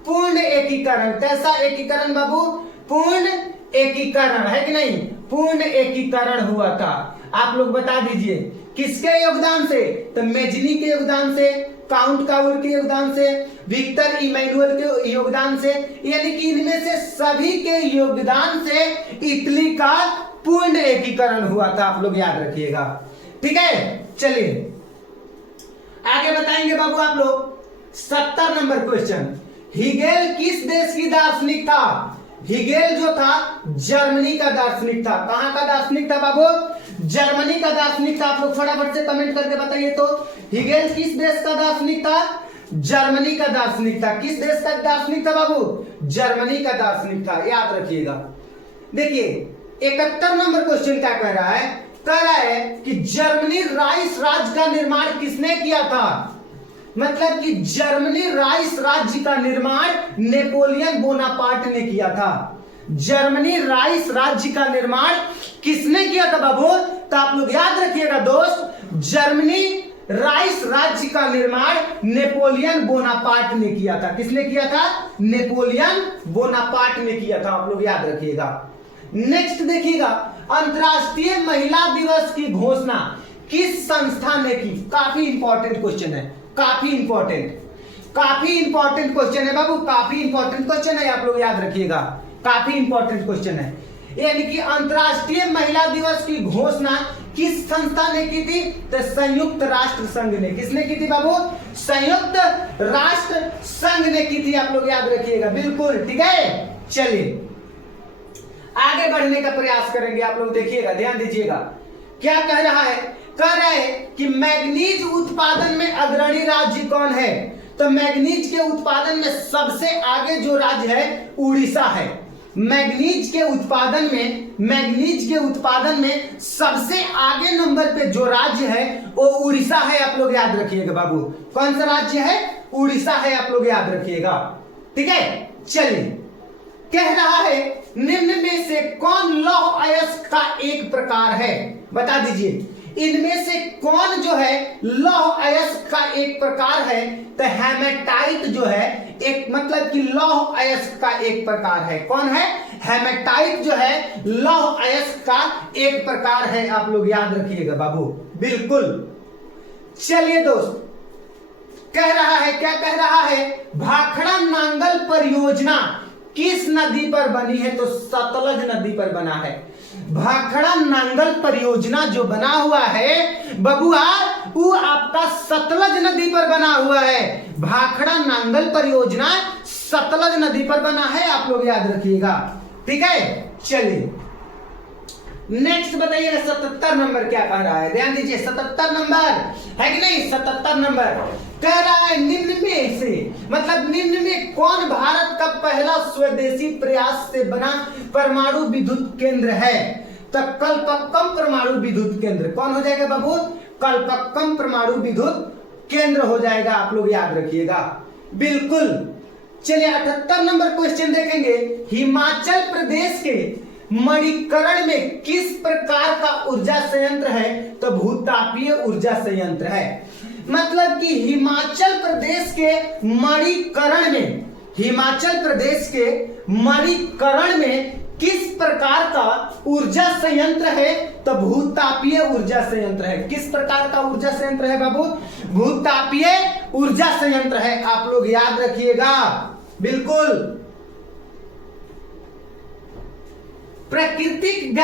पूर्ण एकीकरण? कैसा एकीकरण बाबू? पूर्ण एकीकरण, है कि नहीं? पूर्ण एकीकरण हुआ था। आप लोग बता दीजिए किसके योगदान से? तो मेजनी के योगदान से, काउंट काउर के योगदान से, विक्टर इमैनुअल के योगदान से। यानी कि इनमें से सभी के योगदान से इटली का पूर्ण एकीकरण हुआ था। आप लोग याद रखिएगा, ठीक है। चलिए आगे बताएंगे बाबू आप लोग। 70 नंबर क्वेश्चन, हिगेल किस देश की दार्शनिक था? हिगेल जो था जर्मनी का दार्शनिक था। कहां का दार्शनिक था बाबू? जर्मनी का दार्शनिक था। आप लोग फटाफट से कमेंट करके बताइए। तो हिगेल किस देश का दार्शनिक था? जर्मनी का दार्शनिक था। किस देश का दार्शनिक था बाबू? जर्मनी का दार्शनिक था, याद रखिएगा। देखिए 71 नंबर क्वेश्चन क्या कह रहा है? कह रहा है कि जर्मनी राइस राज्य का निर्माण किसने किया था? मतलब कि जर्मनी राइस राज्य का निर्माण नेपोलियन बोनापार्ट ने किया था। जर्मनी राइस राज्य का निर्माण किसने किया था बाबू? तो आप लोग याद रखिएगा दोस्त, जर्मनी राइस राज्य का निर्माण नेपोलियन बोनापार्ट ने किया था। किसने किया था? नेपोलियन बोनापार्ट ने किया था, आप लोग याद रखिएगा। नेक्स्ट देखिएगा, अंतरराष्ट्रीय महिला दिवस की घोषणा किस संस्था ने की? काफी इंपॉर्टेंट क्वेश्चन है, काफी इंपॉर्टेंट क्वेश्चन है बाबू, काफी इंपॉर्टेंट क्वेश्चन है, आप लोग याद रखिएगा, काफी इंपॉर्टेंट क्वेश्चन है। यानी कि अंतरराष्ट्रीय महिला दिवस की घोषणा किस संस्था ने की थी? तो संयुक्त राष्ट्र संघ ने। किसने की थी बाबू? संयुक्त राष्ट्र संघ ने की थी, आप लोग याद रखिएगा, बिल्कुल ठीक है। चलिए आगे बढ़ने का प्रयास करेंगे, आप लोग देखिएगा, ध्यान दीजिएगा। क्या कह रहा है? कह रहा है कि मैग्नीज उत्पादन में अग्रणी राज्य कौन है? तो मैग्नीज के उत्पादन में सबसे आगे जो राज्य है उड़ीसा है। मैग्नीज के उत्पादन में सबसे आगे नंबर पे जो राज्य है वो उड़ीसा है, आप लोग याद रखिएगा बाबू। कौन सा राज्य है? उड़ीसा है, आप लोग याद रखिएगा, ठीक है। चलिए, कह रहा है निम्न में से कौन लौह अयस्क का एक प्रकार है? बता दीजिए, इनमें से कौन जो है लौह अयस्क का एक प्रकार है? तो हेमेटाइट जो है एक, मतलब कि लौह अयस्क का एक प्रकार है। कौन है? हेमेटाइट जो है लौह अयस्क का एक प्रकार है, आप लोग याद रखिएगा बाबू, बिल्कुल। चलिए दोस्त, कह रहा है, क्या कह रहा है? भाखड़ा नांगल परियोजना किस नदी पर बनी है? तो सतलज नदी पर बना है। भाखड़ा नांगल परियोजना जो बना हुआ है बबुआ, वो आपका सतलज नदी पर बना हुआ है। भाखड़ा नांगल परियोजना सतलज नदी पर बना है, आप लोग याद रखिएगा, ठीक है। चलिए नेक्स्ट बताइएगा, 77 नंबर क्या कह रहा है? ध्यान दीजिए, 77 नंबर है कि नहीं? 77 नंबर कह रहा है निम्न में से, मतलब निम्न में कौन भारत का पहला स्वदेशी प्रयास से बना परमाणु विद्युत केंद्र है? तो कल्पक्कम परमाणु विद्युत केंद्र। कौन हो जाएगा बाबू? कल्पक्कम परमाणु विद्युत केंद्र हो जाएगा, आप लोग याद रखिएगा, बिल्कुल। चलिए 78 नंबर क्वेश्चन देखेंगे। हिमाचल प्रदेश के मणिकरण में किस प्रकार का ऊर्जा संयंत्र है? तो भूतापीय ऊर्जा संयंत्र है। मतलब कि हिमाचल प्रदेश के मणिकरण में किस प्रकार का ऊर्जा संयंत्र है? तो भूतापीय ऊर्जा संयंत्र है। किस प्रकार का ऊर्जा संयंत्र है बाबू? भूतापीय ऊर्जा संयंत्र है, आप लोग याद रखिएगा, बिल्कुल। प्राकृतिक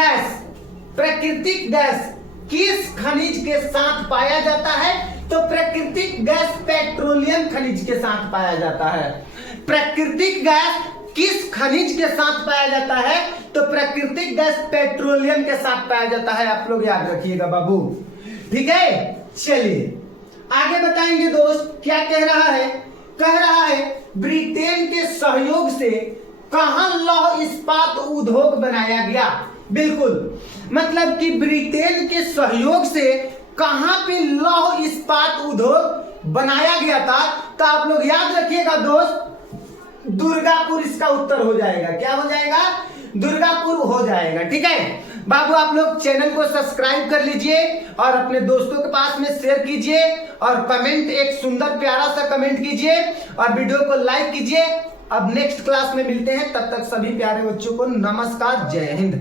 गैस किस खनिज के साथ पाया जाता है? तो प्राकृतिक गैस पेट्रोलियम खनिज के साथ पाया जाता है। प्राकृतिक गैस किस खनिज के साथ पाया जाता है? तो प्राकृतिक गैस पेट्रोलियम के साथ पाया जाता है, आप लोग याद रखिएगा बाबू, ठीक है। चलिए आगे बताएंगे दोस्त, क्या कह रहा है? कह रहा है ब्रिटेन के सहयोग से कहां लौह इस्पात उद्योग बनाया गया? बिल्कुल, मतलब कि ब्रिटेन के सहयोग से कहां पे लौह इस्पात उद्योग बनाया गया था? तो आप लोग याद रखिएगा दोस्त, दुर्गापुर इसका उत्तर हो जाएगा। क्या हो जाएगा? दुर्गापुर हो जाएगा, ठीक है बाबू। आप लोग चैनल को सब्सक्राइब कर लीजिए और अपने दोस्तों के पास में शेयर कीजिए और कमेंट, एक सुंदर प्यारा सा कमेंट कीजिए और वीडियो को लाइक कीजिए। अब नेक्स्ट क्लास में मिलते हैं, तब तक सभी प्यारे बच्चों को नमस्कार, जय हिंद।